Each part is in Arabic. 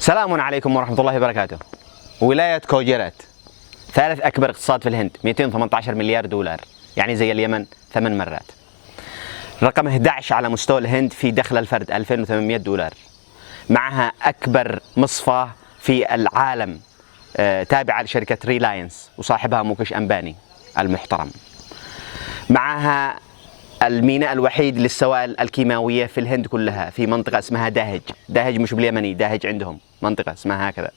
السلام عليكم ورحمة الله وبركاته. ولاية كوجيرات ثالث أكبر اقتصاد في الهند، 218 مليار دولار، يعني زي اليمن 8 مرات. رقم 11 على مستوى الهند في دخل الفرد 2800 دولار. معها أكبر مصفى في العالم تابعة لشركة ريلاينس وصاحبها موكيش أمباني المحترم. معها الميناء الوحيد للسوائل الكيماوية في الهند كلها، في منطقة اسمها داهج. داهج مش باليمني، داهج عندهم منطقة اسمها هكذا.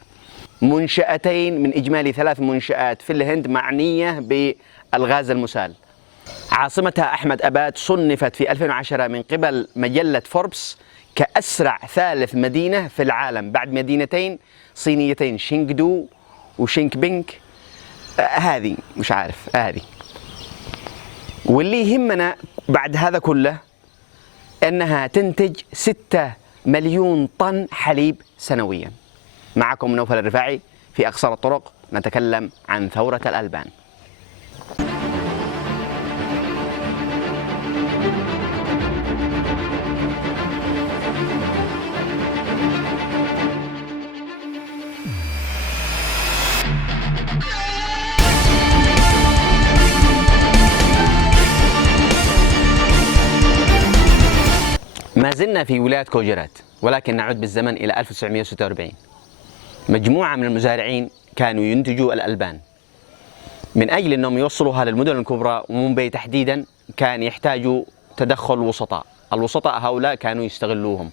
منشأتين من إجمالي 3 منشآت في الهند معنية بالغاز المسال. عاصمتها أحمد أباد صنفت في 2010 من قبل مجلة فوربس كأسرع ثالث مدينة في العالم بعد مدينتين صينيتين، شينغدو وشينك بينك. هذه مش عارف هذه. واللي يهمنا بعد هذا كله أنها تنتج 6 مليون طن حليب سنويا. معكم نوفل الرفاعي في أقصر الطرق، نتكلم عن ثورة الألبان. ما زلنا في ولاية كوجيرات، ولكن نعود بالزمن إلى 1946. مجموعة من المزارعين كانوا ينتجوا الألبان. من أجل أنهم يوصلوها للمدن الكبرى ومومباي تحديدا كان يحتاجوا تدخل وسطاء. الوسطاء هؤلاء كانوا يستغلوهم،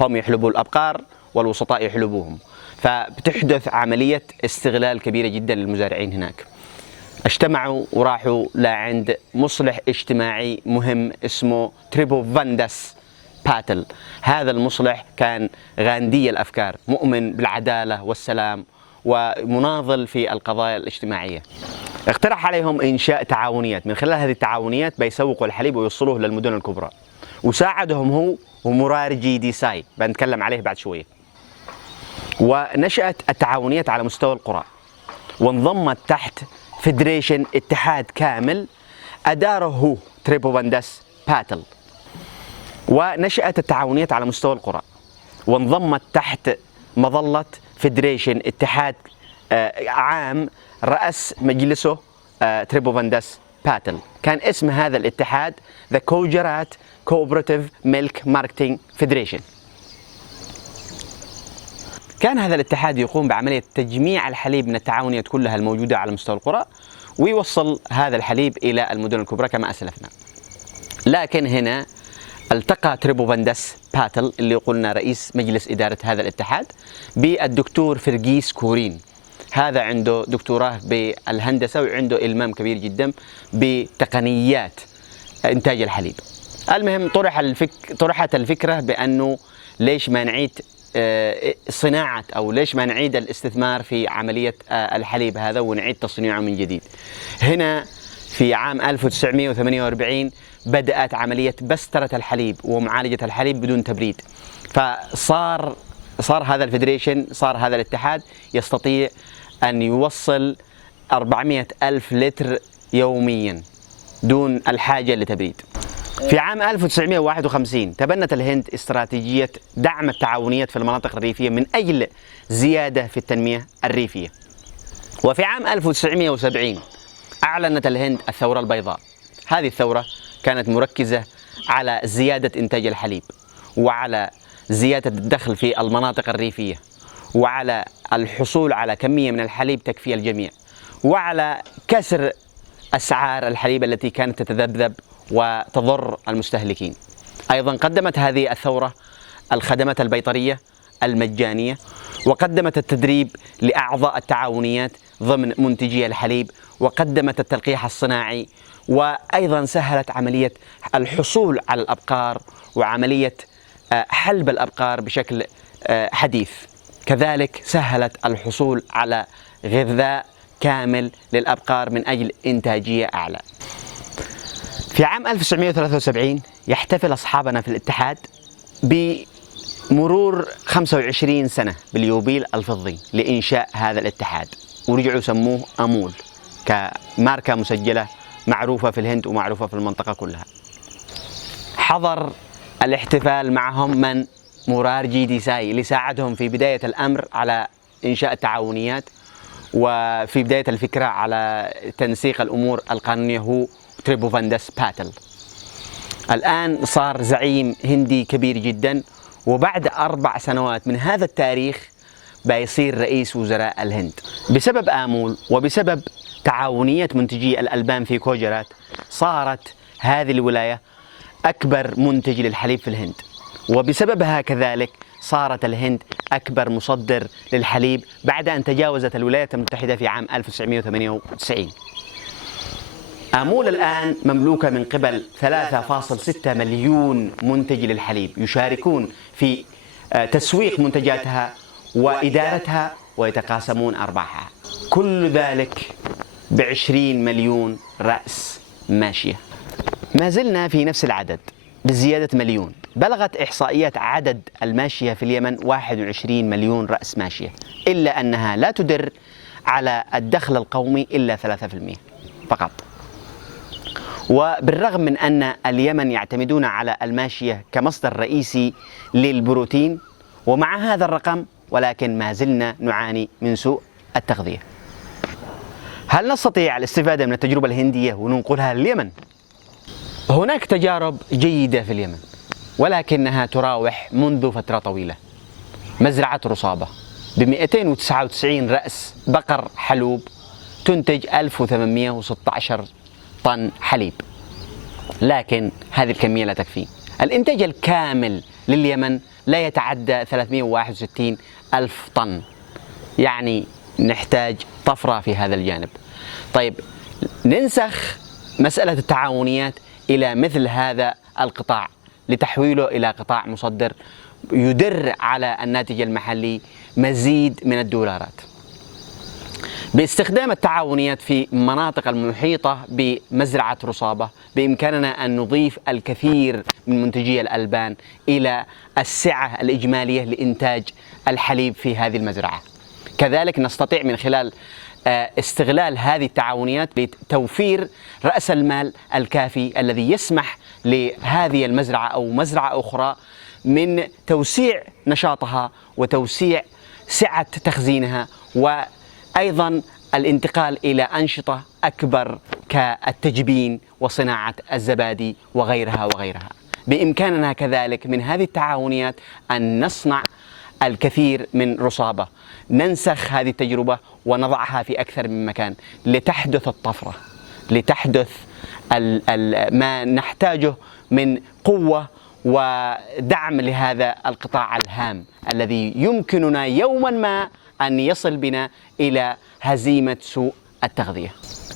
هم يحلبوا الأبقار والوسطاء يحلبوهم، فبتحدث عملية استغلال كبيرة جدا للمزارعين هناك. اجتمعوا وراحوا لعند مصلح اجتماعي مهم اسمه تريبوفانداس باتل. هذا المصلح كان غاندي الأفكار، مؤمن بالعدالة والسلام ومناضل في القضايا الاجتماعية. اقترح عليهم إنشاء تعاونيات، من خلال هذه التعاونيات بيسوقوا الحليب ويوصلوه للمدن الكبرى. وساعدهم هو ومرارجي ديساي، بنتكلم عليه بعد شوية. ونشأت التعاونيات على مستوى القرى، وانضمت تحت فيدريشن، اتحاد كامل أداره هو تريبوفانداس باتل. ونشأت التعاونيات على مستوى القرى وانضمت تحت مظلة فيدريشن، اتحاد عام رأس مجلسه تريبوفانداس باتل. كان اسم هذا الاتحاد The Gujarat Cooperative Milk Marketing Federation. كان هذا الاتحاد يقوم بعملية تجميع الحليب من التعاونيات كلها الموجودة على مستوى القرى ويوصل هذا الحليب إلى المدن الكبرى كما أسلفنا. لكن هنا التقى تريبوفانداس باتل اللي قلنا رئيس مجلس إدارة هذا الاتحاد بالدكتور فرجيس كورين. هذا عنده دكتوراه بالهندسة وعنده إلمام كبير جدا بتقنيات إنتاج الحليب. المهم طرحت الفكرة بأنه ليش ما نعيد صناعة أو ليش ما نعيد الاستثمار في عملية الحليب هذا ونعيد تصنيعه من جديد. هنا في عام 1948 بدأت عملية بسترة الحليب ومعالجة الحليب بدون تبريد. فصار هذا الفيدريشن، صار هذا الاتحاد يستطيع أن يوصل 400 ألف لتر يوميا دون الحاجة لتبريد. في عام 1951 تبنت الهند استراتيجية دعم التعاونيات في المناطق الريفية من أجل زيادة في التنمية الريفية. وفي عام 1970 أعلنت الهند الثورة البيضاء. هذه الثورة كانت مركزة على زيادة إنتاج الحليب وعلى زيادة الدخل في المناطق الريفية وعلى الحصول على كمية من الحليب تكفي الجميع وعلى كسر أسعار الحليب التي كانت تتذبذب وتضر المستهلكين. أيضا قدمت هذه الثورة الخدمات البيطرية المجانية، وقدمت التدريب لأعضاء التعاونيات ضمن منتجي الحليب، وقدمت التلقيح الصناعي، وأيضا سهلت عملية الحصول على الأبقار وعملية حلب الأبقار بشكل حديث. كذلك سهلت الحصول على غذاء كامل للأبقار من أجل إنتاجية أعلى. في عام 1973 يحتفل أصحابنا في الاتحاد بمرور 25 سنة باليوبيل الفضي لإنشاء هذا الاتحاد، ورجعوا سموه أمول كماركة مسجلة معروفة في الهند ومعروفة في المنطقة كلها. حضر الاحتفال معهم من مورارجي ديساي اللي ساعدهم في بداية الأمر على إنشاء التعاونيات، وفي بداية الفكرة على تنسيق الأمور القانونية هو تريبوفاندس باتل. الآن صار زعيم هندي كبير جدا، وبعد 4 سنوات من هذا التاريخ بيصير رئيس وزراء الهند. بسبب آمول وبسبب تعاونية منتجي الألبان في كوجرات صارت هذه الولاية أكبر منتج للحليب في الهند، وبسببها كذلك صارت الهند أكبر مصدر للحليب بعد أن تجاوزت الولايات المتحدة في عام 1998. آمول الآن مملوكة من قبل 3.6 مليون منتج للحليب يشاركون في تسويق منتجاتها وإدارتها ويتقاسمون أرباحها، كل ذلك ب20 مليون رأس ماشية. ما زلنا في نفس العدد بزيادة مليون. بلغت إحصائيات عدد الماشية في اليمن 21 مليون رأس ماشية، إلا أنها لا تدر على الدخل القومي إلا 3% فقط. وبالرغم من أن اليمن يعتمدون على الماشية كمصدر رئيسي للبروتين ومع هذا الرقم، ولكن ما زلنا نعاني من سوء التغذية. هل نستطيع الاستفادة من التجربة الهندية وننقلها لليمن؟ هناك تجارب جيدة في اليمن، ولكنها تراوح منذ فترة طويلة. مزرعة رصابة ب299 رأس بقر حلوب تنتج 1816 طن حليب، لكن هذه الكمية لا تكفي. الإنتاج الكامل لليمن لا يتعدى 361 ألف طن، يعني نحتاج طفرة في هذا الجانب. طيب ننسخ مسألة التعاونيات إلى مثل هذا القطاع لتحويله إلى قطاع مصدر يدر على الناتج المحلي مزيد من الدولارات. باستخدام التعاونيات في مناطق المحيطة بمزرعة رصابة بإمكاننا أن نضيف الكثير من منتجي الألبان إلى السعة الإجمالية لإنتاج الحليب في هذه المزرعة. كذلك نستطيع من خلال استغلال هذه التعاونيات لتوفير رأس المال الكافي الذي يسمح لهذه المزرعة أو مزرعة أخرى من توسيع نشاطها وتوسيع سعة تخزينها، وأيضا الانتقال إلى أنشطة أكبر كالتجبين وصناعة الزبادي وغيرها وغيرها. بإمكاننا كذلك من هذه التعاونيات أن نصنع الكثير من رصابة، ننسخ هذه التجربة ونضعها في أكثر من مكان لتحدث الطفرة، لتحدث ما نحتاجه من قوة ودعم لهذا القطاع الهام الذي يمكننا يوما ما أن يصل بنا إلى هزيمة سوء التغذية.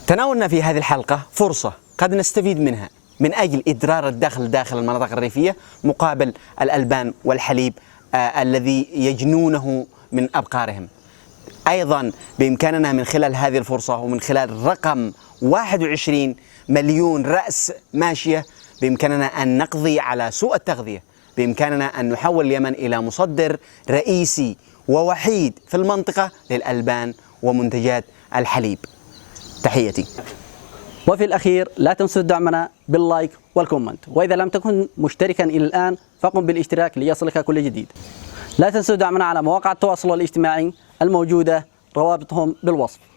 تناولنا في هذه الحلقة فرصة قد نستفيد منها من أجل إدرار الدخل داخل المناطق الريفية مقابل الألبان والحليب الذي يجنونه من أبقارهم. أيضا بإمكاننا من خلال هذه الفرصة ومن خلال رقم 21 مليون رأس ماشية بإمكاننا أن نقضي على سوء التغذية، بإمكاننا أن نحول اليمن إلى مصدر رئيسي ووحيد في المنطقة للألبان ومنتجات الحليب. تحياتي. وفي الأخير لا تنسوا دعمنا باللايك والكومنت، وإذا لم تكن مشتركا إلى الآن فقم بالاشتراك ليصلك كل جديد. لا تنسوا دعمنا على مواقع التواصل الاجتماعي الموجودة روابطهم بالوصف.